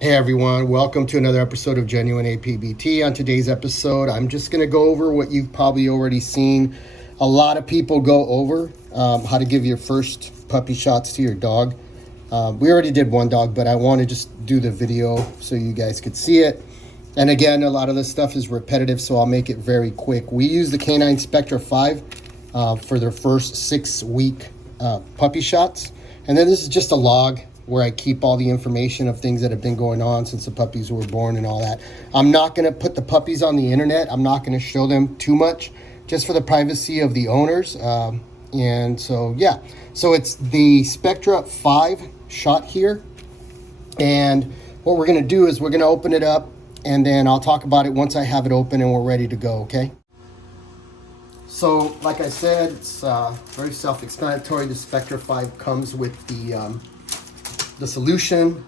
Hey everyone, welcome to another episode of Genuine APBT. On today's episode, I'm just going to go over what you've probably already seen a lot of people go over, how to give your first puppy shots to your dog. We already did one dog, but I want to just do the video so you guys could see it. And again, a lot of this stuff is repetitive, so I'll make it very quick. We use the Canine Spectra 5 for their first 6-week puppy shots. And then this is just a log where I keep all the information of things that have been going on since the puppies were born and all that. I'm not going to put the puppies on the internet. I'm not going to show them too much, just for the privacy of the owners. And so, yeah. So it's the Spectra 5 shot here. And what we're going to do is we're going to open it up, and then I'll talk about it once I have it open and we're ready to go, okay? So, like I said, it's very self-explanatory. The Spectra 5 comes with the solution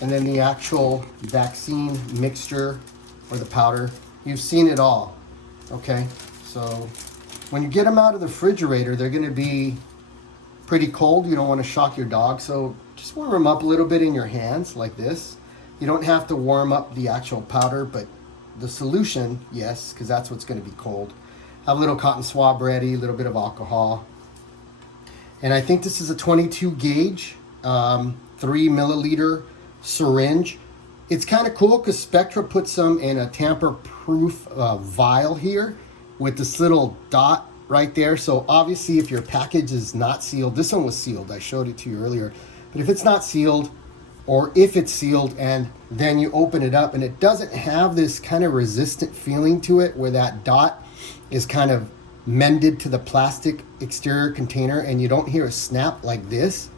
and then the actual vaccine mixture or the powder. You've seen it all, okay? So when you get them out of the refrigerator, they're going to be pretty cold. You don't want to shock your dog, so just warm them up a little bit in your hands like this. You don't have to warm up the actual powder, but the solution, yes, because that's what's going to be cold. Have a little cotton swab ready, a little bit of alcohol. And I think this is a 22 gauge 3 milliliter syringe. It's kind of cool because Spectra puts them in a tamper-proof vial here with this little dot right there. So obviously if your package is not sealed, this one was sealed, I showed it to you earlier, but if it's not sealed, or if it's sealed and then you open it up and it doesn't have this kind of resistant feeling to it where that dot is kind of mended to the plastic exterior container and you don't hear a snap like this.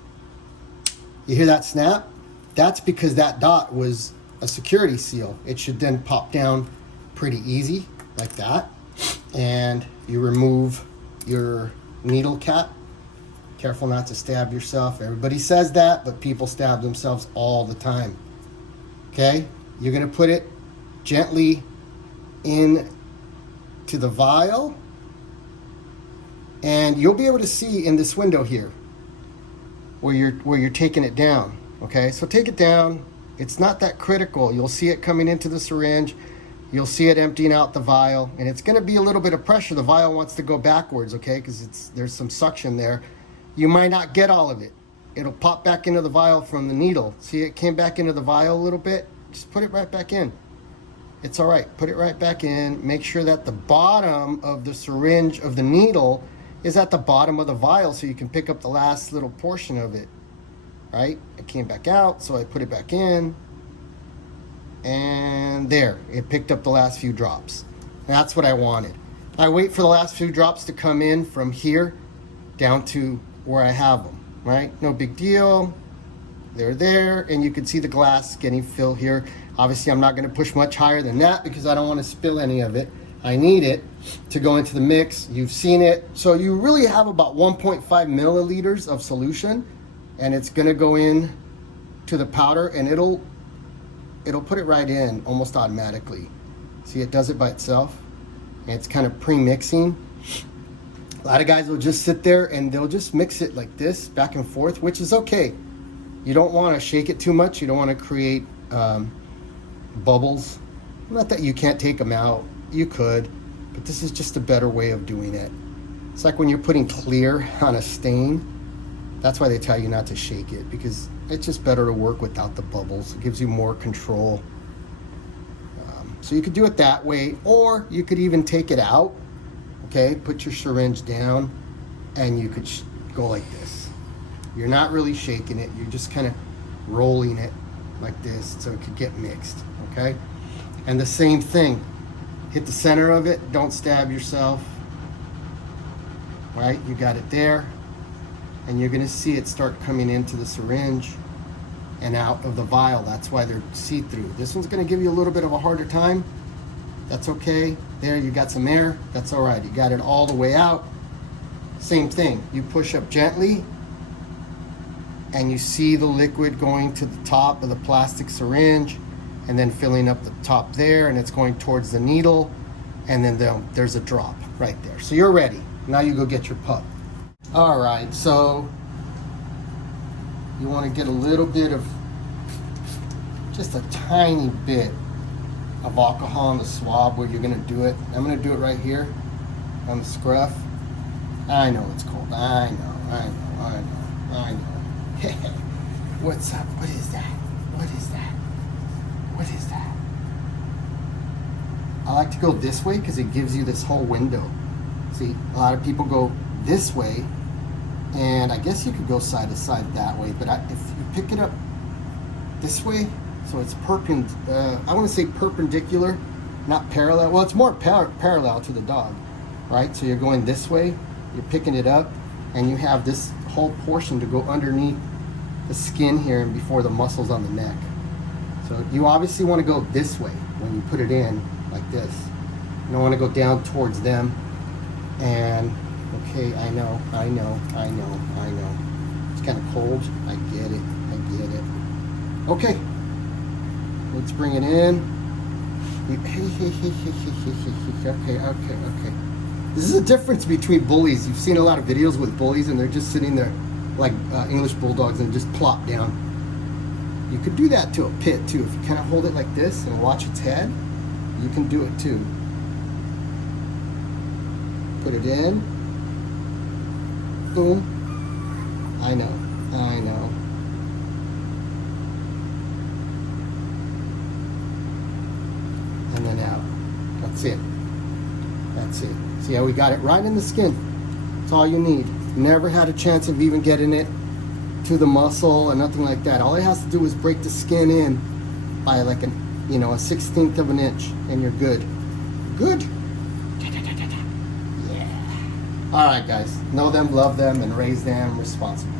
You hear that snap? That's because that dot was a security seal. It should then pop down pretty easy like that. And you remove your needle cap. Careful not to stab yourself. Everybody says that, but people stab themselves all the time. Okay? You're going to put it gently in to the vial. And you'll be able to see in this window here where you're taking it down. Okay, so take it down. It's not that critical. You'll see it coming into the syringe. You'll see it emptying out the vial, and it's going to be a little bit of pressure. The vial wants to go backwards, okay, because there's some suction there. You might not get all of it. It'll pop back into the vial from the needle. See, it came back into the vial a little bit. Just put it right back in. It's all right. Put it right back in. Make sure that the bottom of the syringe of the needle is at the bottom of the vial so you can pick up the last little portion of it, right? It came back out, so I put it back in, and there, it picked up the last few drops. That's what I wanted. I wait for the last few drops to come in from here down to where I have them, right? No big deal. They're there, and you can see the glass getting filled here. Obviously, I'm not gonna push much higher than that because I don't wanna spill any of it. I need it to go into the mix. You've seen it. So you really have about 1.5 milliliters of solution, and it's gonna go in to the powder, and it'll put it right in almost automatically. See, it does it by itself. And it's kind of pre-mixing. A lot of guys will just sit there and they'll just mix it like this, back and forth, which is okay. You don't wanna shake it too much. You don't wanna create bubbles. Not that you can't take them out. You could, but this is just a better way of doing it. It's like when you're putting clear on a stain. That's why they tell you not to shake it, because it's just better to work without the bubbles. It gives you more control. So you could do it that way, or you could even take it out, okay? Put your syringe down, and you could go like this. You're not really shaking it. You're just kind of rolling it like this so it could get mixed, okay? And the same thing. Hit the center of it, don't stab yourself, right? You got it there, and you're gonna see it start coming into the syringe and out of the vial. That's why they're see-through. This one's gonna give you a little bit of a harder time. That's okay. There, you got some air, that's all right. You got it all the way out. Same thing, you push up gently, and you see the liquid going to the top of the plastic syringe, and then filling up the top there, and it's going towards the needle, and then there's a drop right there. So you're ready. Now you go get your pup. All right, so you want to get a little bit of just a tiny bit of alcohol on the swab where you're gonna do it. I'm gonna do it right here on the scruff. I know it's cold. I know. What's up? What is that? What is that? What is that? I like to go this way because it gives you this whole window. See, a lot of people go this way, and I guess you could go side to side that way, but if you pick it up this way, so it's I want to say perpendicular, not parallel. Well, it's more parallel to the dog, right? So you're going this way, you're picking it up, and you have this whole portion to go underneath the skin here and before the muscles on the neck. So you obviously want to go this way when you put it in like this. You don't want to go down towards them. And okay, I know. It's kind of cold. I get it. Okay, let's bring it in. Okay. This is a difference between bullies. You've seen a lot of videos with bullies and they're just sitting there like English bulldogs and just plop down. You could do that to a pit too. If you kind of hold it like this and watch its head, you can do it too. Put it in. Boom. I know. And then out. That's it. See how we got it right in the skin? That's all you need. Never had a chance of even getting it to the muscle or nothing like that. All it has to do is break the skin in by like a 1/16 of an inch, and you're good. Good. Yeah. All right, guys. Know them, love them, and raise them responsibly.